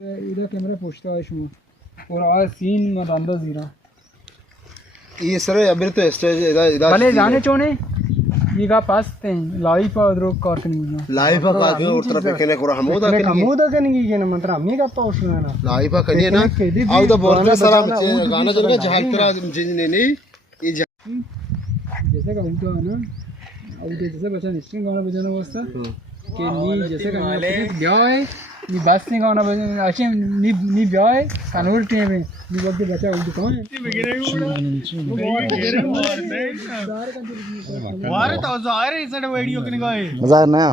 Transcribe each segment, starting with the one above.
इधर कैमरा पूछता है शुरू और आज सीन में अंदाज हीरा ये सर अभी तो स्टेज इधर भले जाने चोने ये का पास थे लाइव पर कार करनी लाइव का के और तरफ केने कोरा हमोदा कनेगी के ना मंत्र हमें का पास ना लाइव का करिए ना आउ द बोर्ड सारा गाना चल गया जहां तेरा नहीं ये जैसे का उनका है ना अब जैसे बच्चा निश्चित गाना बजाना वास्ता कि नी जैसे का ब्याह है नी बस नहीं गाना बजाना अच्छे नी ब्याह है कानूर टीम में नी वक्त बच्चा उनकी कौन है वारे तो ज़ाहिर इस वीडियो के निकाय मजा है ना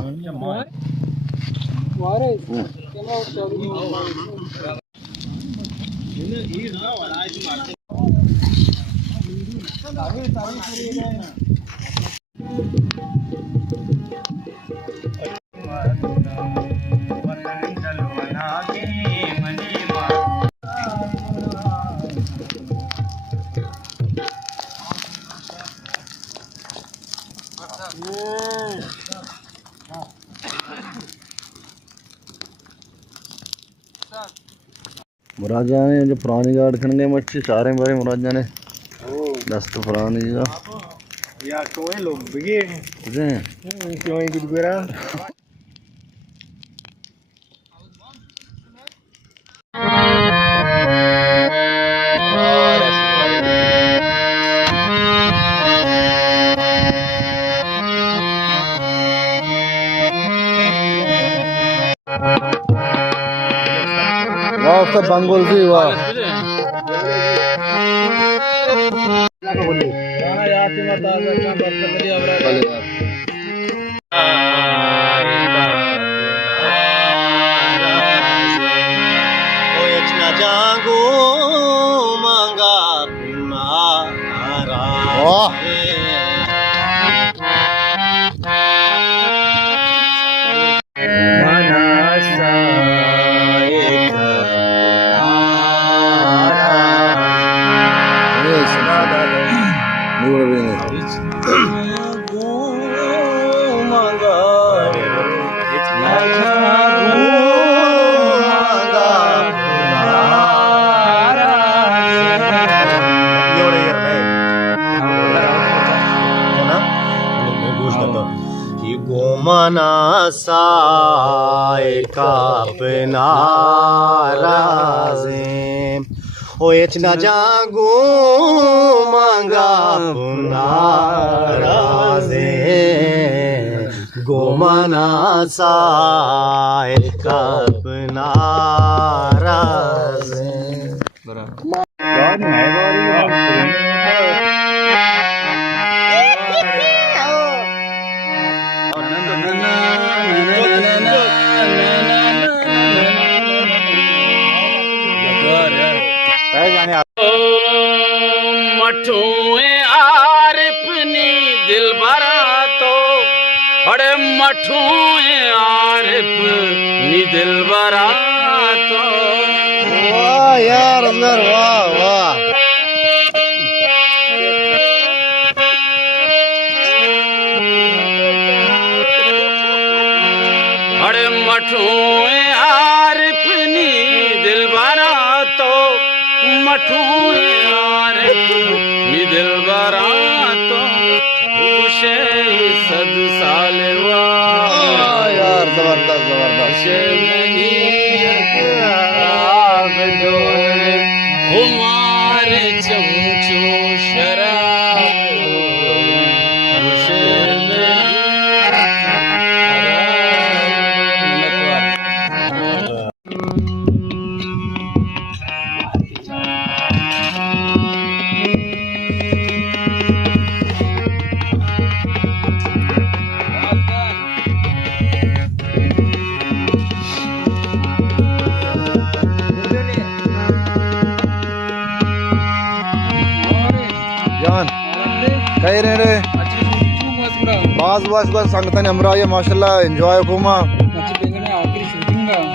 वारे कैमरा और चालू ये ना वाला आज मारते मुराद जाने जो पुरानी गाड़ खनगे मच्छी सारे बारे मुराद जाने दस्त पुरानी जा यार कोई लोग बिगे क्यों ही गुड़गुड़ा वाह सब बंगोल भी वाह मना साए का अपना राज़े ओ एच ना जागो मांगा अपना राज़े गो मना साए का अपना राज़े मठुए आरिफ नी दिल भरा तो अरे मठुए आरिफ नी दिल भरा तो वाह यार अंदर वाह वाह अरे मठुए आरिफ नी दिल भरा तो मठुए आरिफ नी दिल भरा तो उसे सद साल वाह यार जबरदस्त जबरदस्त कुमार चमचो शराब कहीं रह रहे बस बस बस संगतन हमरा ये माशाल्लाह एंजॉय कोमा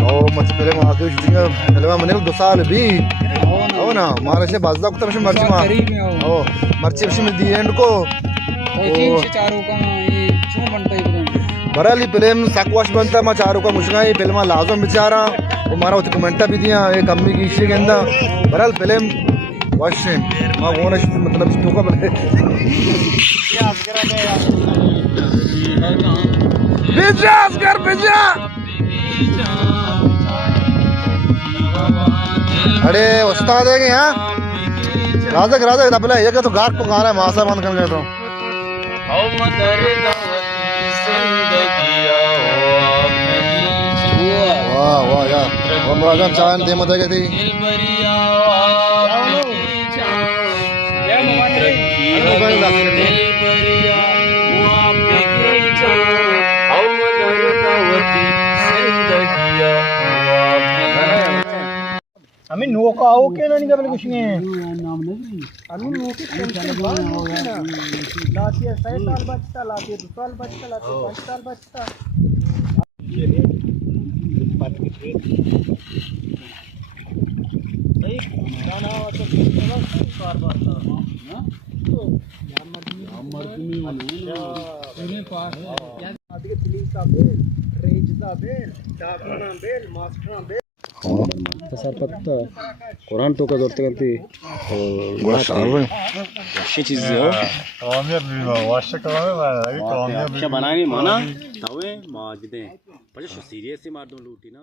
ओ मच पहले वहां की शूटिंग पहले मैंने 2 साल भी हो ना मारे से बाजदा को तमश मर्ची मा ओ मर्ची बशी में दी एंड को चारों का ये क्यों बनता है बराली फिल्म साकवाश बनता मा चारों का मुश्किल फिल्म लाजम बेचारा वो मारा होती कमेंटा भी दिया एक अम्मी की इश्य के अंदर बरल फिल्म वाशे मां वो ना मतलब स्टोका बने पिज्जा असगर पिज्जा अरे उस्ताद है क्या राजा राजा तबला ये का तो गाट को गाना है मासा बंद कर लेता हूं वाह वाह यार हम राजा चांद दे मत गई थी हमें नौका आओ के ना नहीं कबल कुछ नहीं नाम नहीं हमें नौके टेंशन बात हो गया ना लाती है 6 साल बचता लाती है 2 साल बचता लाती है 5 साल बचता ये रे बात की भाई जाना हो तो बार-बार था हां तो मर्दनी वाले पास आदि पुलिस का बेल रेंज का बेल डाकना बेल मास्टर बेल सर पत्ता कुरान तो का जोड़ते करती बड़ा शानदार अच्छी चीज है बनानी माना तवे माजदे पर सीरियस ही मार दो लूटी ना